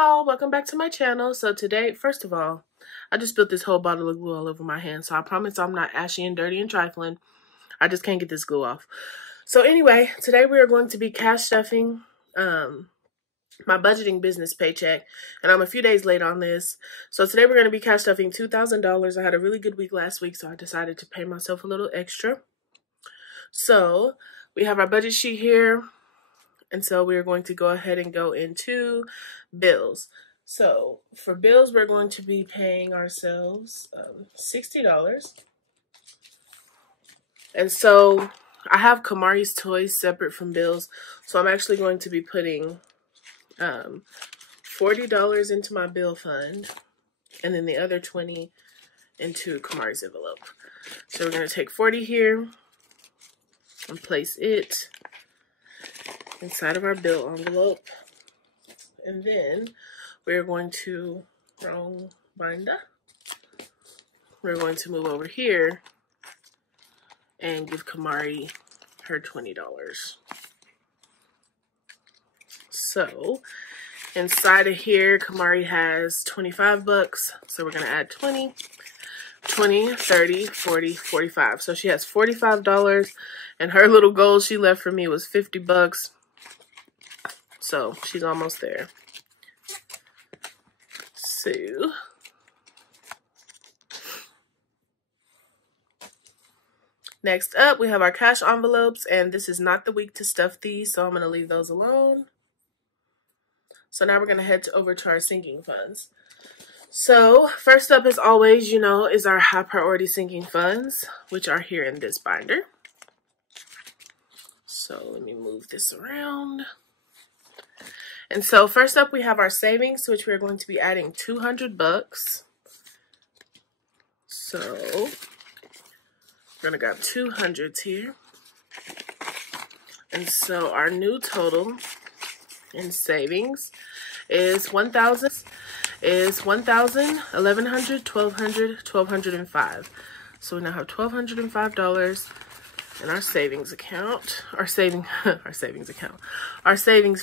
y'all, welcome back to my channel. So today, first of all, I just spilled this whole bottle of glue all over my hand, so I promise I'm not ashy and dirty and trifling. I just can't get this glue off. So anyway, today we are going to be cash stuffing my budgeting business Paycheck, and I'm a few days late on this. So today we're going to be cash stuffing $2,000. I had a really good week last week, so I decided to pay myself a little extra. So we have our budget sheet here. And so we're going to go ahead and go into bills. So for bills, we're going to be paying ourselves $60. And so I have Kamari's toys separate from bills. So I'm actually going to be putting $40 into my bill fund. And then the other $20 into Kamari's envelope. So we're going to take $40 here and place it inside of our bill envelope, and then we're going to, wrong binder, we're going to move over here and give Kamari her $20. So inside of here, Kamari has 25 bucks, so we're going to add 20, 20, 30, 40, 45. So she has $45, and her little goal she left for me was 50 bucks. So she's almost there. So next up, we have our cash envelopes, and this is not the week to stuff these, so I'm going to leave those alone. So now we're going to head over to our sinking funds. So first up, as always, you know, is our high priority sinking funds, which are here in this binder. So let me move this around. And so first up, we have our savings, which we're going to be adding 200 bucks. So we're going to grab 200s here. And so our new total in savings is $1,000, $1100, $1200, $1205. So we now have $1,205 in our savings account, our savings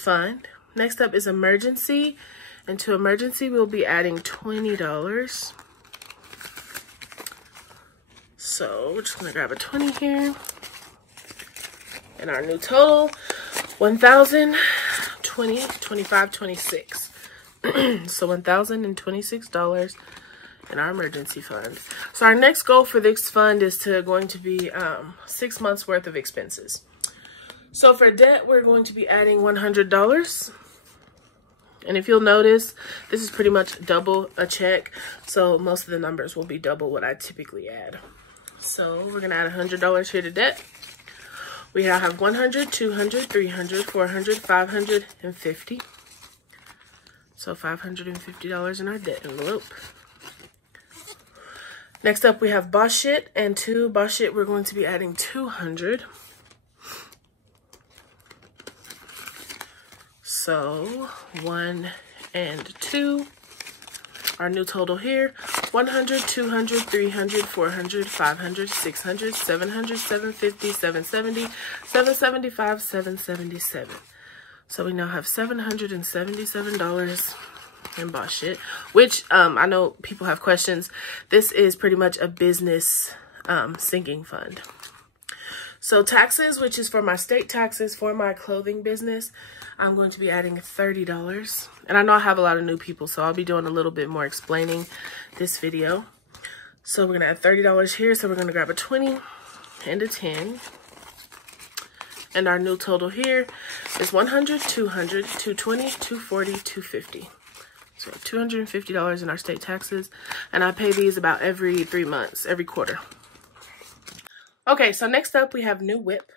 fund. Next up is emergency, and to emergency we'll be adding $20. So we're just gonna grab a 20 here, and our new total, $1,020, $25, $26. So $1,026 in our emergency fund. So our next goal for this fund is going to be 6 months worth of expenses. So for debt, we're going to be adding $100. And if you'll notice, this is pretty much double a check. So most of the numbers will be double what I typically add. So we're going to add $100 here to debt. We now have $100, $200, $300, $400, $550. So $550 in our debt envelope. Next up, we have Boss Shit, and to Boss Shit, we're going to be adding $200. So 1 and 2. Our new total here, $100, $200, $300, $400, $500, $600, $700, $750, $770, $775, $777. So we now have $777 in Boss Shit, which I know people have questions. This is pretty much a business sinking fund. So taxes, which is for my state taxes for my clothing business, I'm going to be adding $30. And I know I have a lot of new people, so I'll be doing a little bit more explaining this video. So we're going to add $30 here. So we're going to grab a 20 and a 10. And our new total here is $100, $200, $220, $240, $250. So $250 in our state taxes. And I pay these about every 3 months, every quarter. Okay, so next up we have New Whip,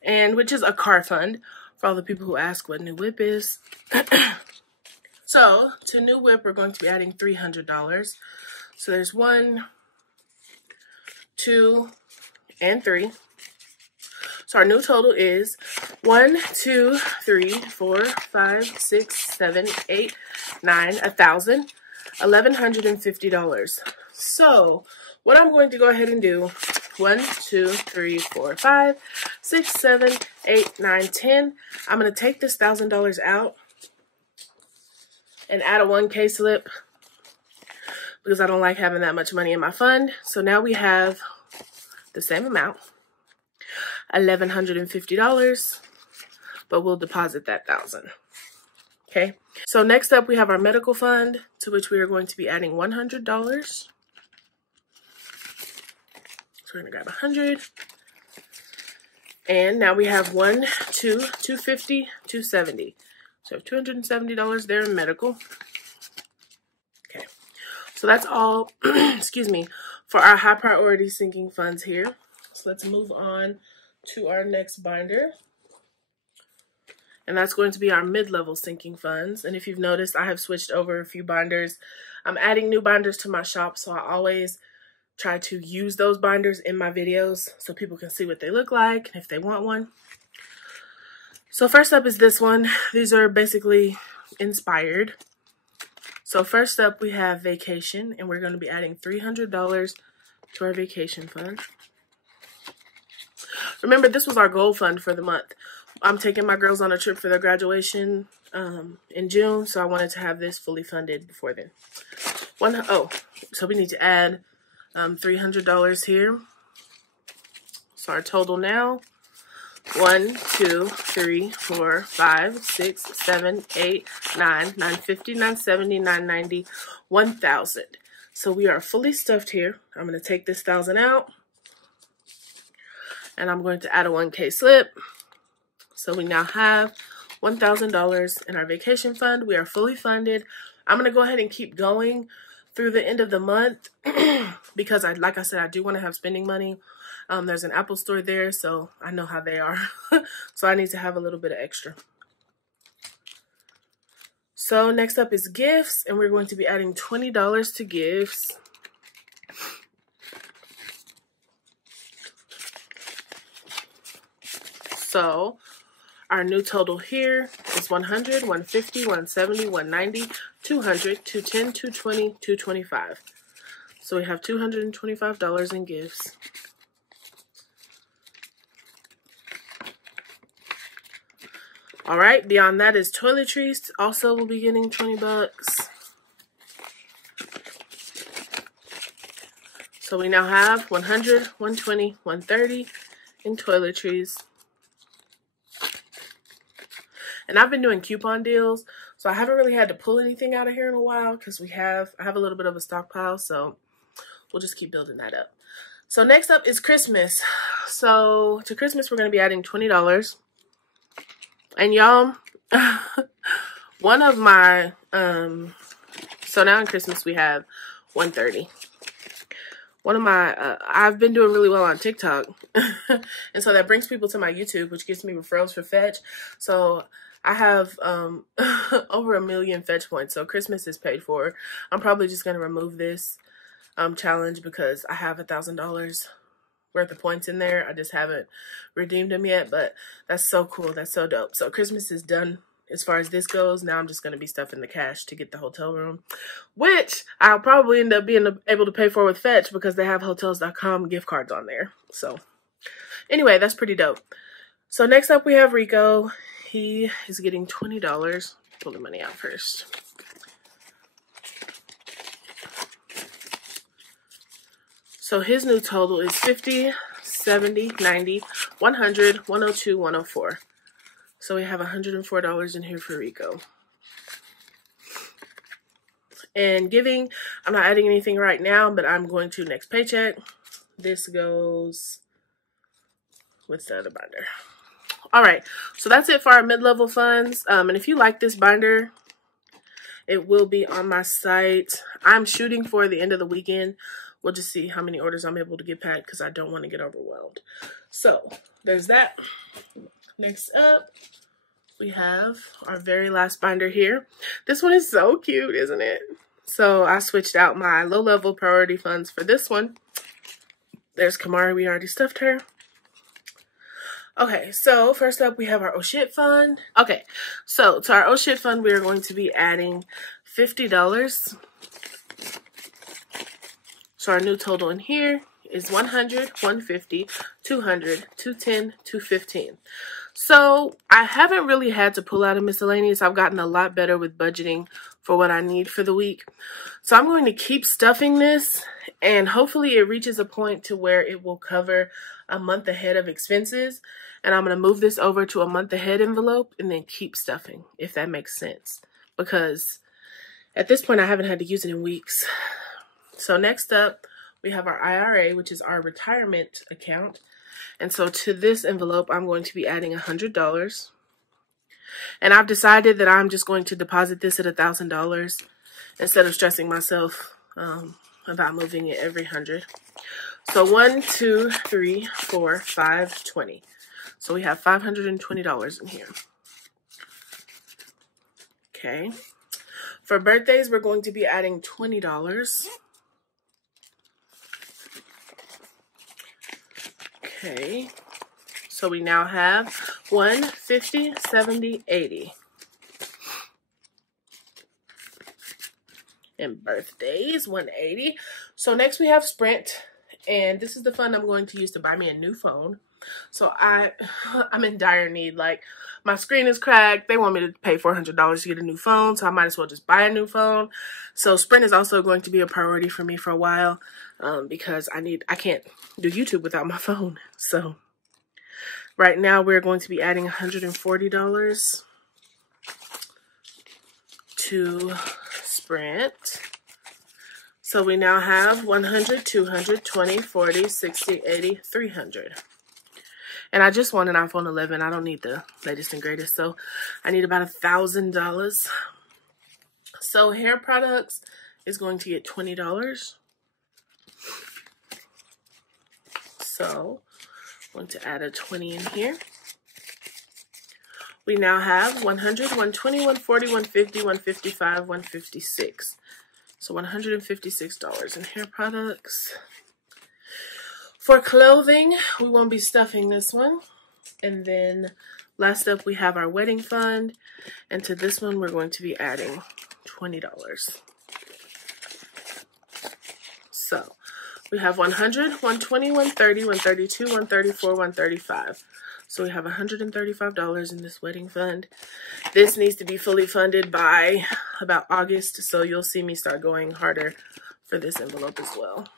and which is a car fund for all the people who ask what New Whip is. So to New Whip, we're going to be adding $300. So there's 1, 2, and 3. So our new total is 1, 2, 3, 4, 5, 6, 7, 8, 9, $1,000, $1,150. So what I'm going to go ahead and do, 1, 2, 3, 4, 5, 6, 7, 8, 9, 10. I'm going to take this $1,000 out and add a 1K slip because I don't like having that much money in my fund. So now we have the same amount, $1,150, but we'll deposit that $1,000. Okay, so next up we have our medical fund, to which we are going to be adding $100. So we're gonna grab 100. And now we have 1, 2, 250, 270. So we have $270 there in medical. Okay, so that's all, excuse me, for our high priority sinking funds here. So let's move on to our next binder. And that's going to be our mid-level sinking funds. And if you've noticed, I have switched over a few binders. I'm adding new binders to my shop, so I always try to use those binders in my videos so people can see what they look like and if they want one. So first up is this one. These are basically inspired. So first up we have vacation, and we're going to be adding $300 to our vacation fund. Remember, this was our goal fund for the month. I'm taking my girls on a trip for their graduation in June, so I wanted to have this fully funded before then. So we need to add $300 here. So our total now, 1, 2, 3, 4, 5, 6, 7, 8, 9, 950, 970, 990, 1,000. So we are fully stuffed here. I'm going to take this 1,000 out, and I'm going to add a 1K slip. So we now have $1,000 in our vacation fund. We are fully funded. I'm going to go ahead and keep going through the end of the month because like I said, I do want to have spending money. There's an Apple store there, so I know how they are. So I need to have a little bit of extra. So next up is gifts, and we're going to be adding $20 to gifts. So our new total here is 100, 150, 170, 190, 200, 210, 220, 225. So we have $225 in gifts. All right, beyond that is toiletries. Also, we'll be getting 20 bucks. So we now have 100, 120, 130 in toiletries. And I've been doing coupon deals, so I haven't really had to pull anything out of here in a while because I have a little bit of a stockpile, so we'll just keep building that up. So next up is Christmas. So to Christmas, we're going to be adding $20. And y'all, one of my, so now in Christmas we have 130. One of my, I've been doing really well on TikTok. And so that brings people to my YouTube, which gives me referrals for Fetch. So I have over 1 million Fetch points. So Christmas is paid for. I'm probably just going to remove this challenge because I have $1,000 worth of points in there. I just haven't redeemed them yet, but that's so cool. That's so dope. So Christmas is done as far as this goes. Now I'm just going to be stuffing the cash to get the hotel room, which I'll probably end up being able to pay for with Fetch because they have hotels.com gift cards on there. So anyway, that's pretty dope. So next up we have Rico. He is getting $20. Pull the money out first. So his new total is 50, 70, 90, 100, 102, 104. So we have $104 in here for Rico. And giving, I'm not adding anything right now, but I'm going to next paycheck. This goes with the other binder. All right, so that's it for our mid-level funds. And if you like this binder, it will be on my site. I'm shooting for the end of the weekend. We'll just see how many orders I'm able to get packed because I don't want to get overwhelmed. So there's that. Next up, we have our very last binder here. This one is so cute, isn't it? So I switched out my low-level priority funds for this one. There's Kamari. We already stuffed her. Okay, so first up, we have our oh shit fund. Okay, so to our oh shit fund, we are going to be adding $50. So our new total in here is 100, 150, 200, 210, 215. So I haven't really had to pull out a miscellaneous. I've gotten a lot better with budgeting for what I need for the week. So I'm going to keep stuffing this, and hopefully it reaches a point to where it will cover a month ahead of expenses. And I'm going to move this over to a month ahead envelope and then keep stuffing, if that makes sense. Because at this point, I haven't had to use it in weeks. So next up, we have our IRA, which is our retirement account. And so to this envelope, I'm going to be adding $100. And I've decided that I'm just going to deposit this at $1,000 instead of stressing myself about moving it every 100. So 1, 2, 3, 4, 5, 20. So we have $520 in here. Okay. For birthdays, we're going to be adding $20. Okay. So we now have 1, 50, 70, 80. And birthdays, 180. So next we have Sprint. And this is the fund I'm going to use to buy me a new phone. So I'm in dire need. Like, my screen is cracked. They want me to pay $400 to get a new phone. So I might as well just buy a new phone. So Sprint is also going to be a priority for me for a while. Because I can't do YouTube without my phone. So right now we're going to be adding $140 to Sprint. So we now have 100, 200, 20, 40, 60, 80, 300. And I just want an iPhone 11. I don't need the latest and greatest. So I need about $1,000. So hair products is going to get $20. So I'm going to add a 20 in here. We now have 100, 120, 140, 150, 155, 156. So $156 in hair products. For clothing, we won't be stuffing this one. And then last up, we have our wedding fund. And to this one, we're going to be adding $20. So we have 100, 120, 130, 132, 134, 135. So we have $135 in this wedding fund. This needs to be fully funded by about August, so you'll see me start going harder for this envelope as well.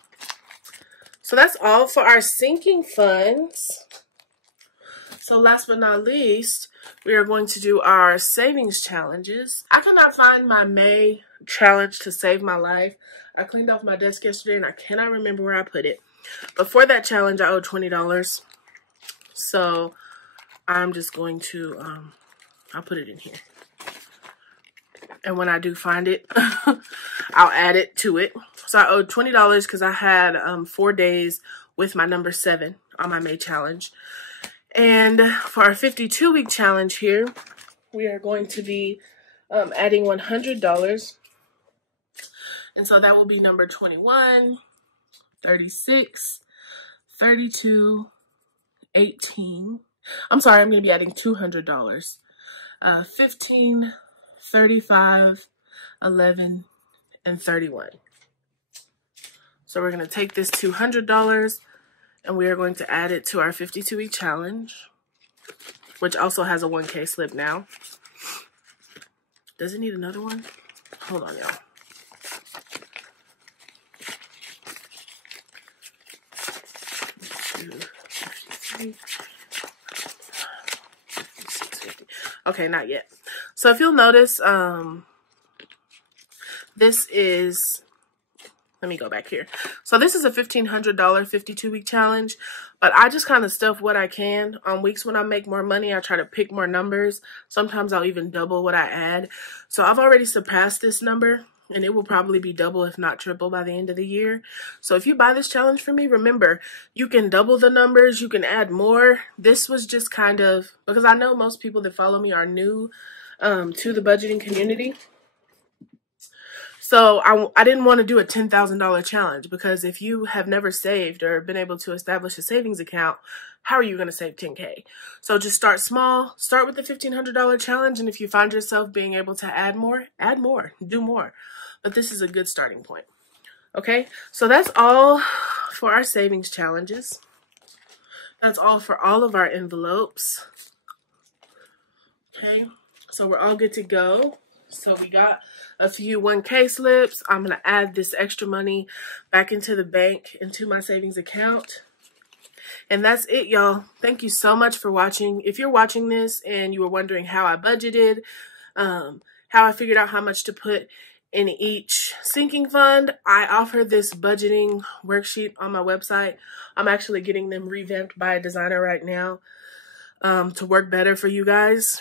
So that's all for our sinking funds. So last but not least, we are going to do our savings challenges. I could not find my May challenge to save my life. I cleaned off my desk yesterday and I cannot remember where I put it. But for that challenge, I owed $20. So I'm just going to, I'll put it in here. And when I do find it, I'll add it to it. So I owed $20 because I had 4 days with my number 7 on my May challenge. And for our 52-week challenge here, we are going to be adding $100. And so that will be number 21, 36, 32, 18. I'm sorry, I'm going to be adding $200. 15, 35, 11, and 31. So we're going to take this $200 and we are going to add it to our 52-week challenge, which also has a 1K slip now. Does it need another one? Hold on, y'all. Okay, not yet. So if you'll notice, this is, let me go back here. So this is a $1,500 52-week challenge, but I just kind of stuff what I can. On weeks when I make more money, I try to pick more numbers. Sometimes I'll even double what I add. So I've already surpassed this number, and it will probably be double, if not triple, by the end of the year. So if you buy this challenge from me, remember, you can double the numbers, you can add more. This was just kind of, because I know most people that follow me are new to the budgeting community. So I didn't want to do a $10,000 challenge, because if you have never saved or been able to establish a savings account, how are you going to save 10K? So just start small, start with the $1,500 challenge. And if you find yourself being able to add more, do more. But this is a good starting point. Okay, so that's all for our savings challenges. That's all for all of our envelopes. Okay, so we're all good to go. So we got a few 1K slips. I'm going to add this extra money back into the bank, into my savings account. And that's it, y'all. Thank you so much for watching. If you're watching this and you were wondering how I budgeted, how I figured out how much to put in each sinking fund, I offer this budgeting worksheet on my website. I'm actually getting them revamped by a designer right now to work better for you guys.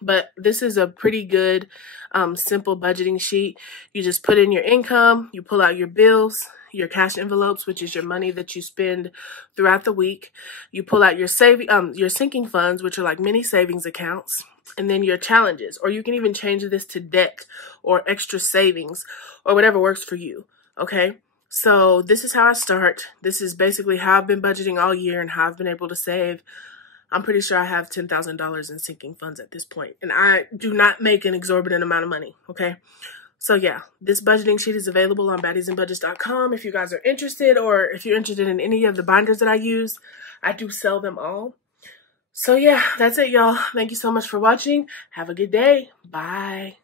But this is a pretty good, simple budgeting sheet. You just put in your income, you pull out your bills, your cash envelopes, which is your money that you spend throughout the week. You pull out your sinking funds, which are like mini savings accounts, and then your challenges. Or you can even change this to debt or extra savings or whatever works for you. Okay. So this is how I start. This is basically how I've been budgeting all year and how I've been able to save. I'm pretty sure I have $10,000 in sinking funds at this point, and I do not make an exorbitant amount of money. Okay. So yeah, this budgeting sheet is available on baddiesandbudgets.com if you guys are interested, or if you're interested in any of the binders that I use. I do sell them all. So yeah, that's it, y'all. Thank you so much for watching. Have a good day. Bye.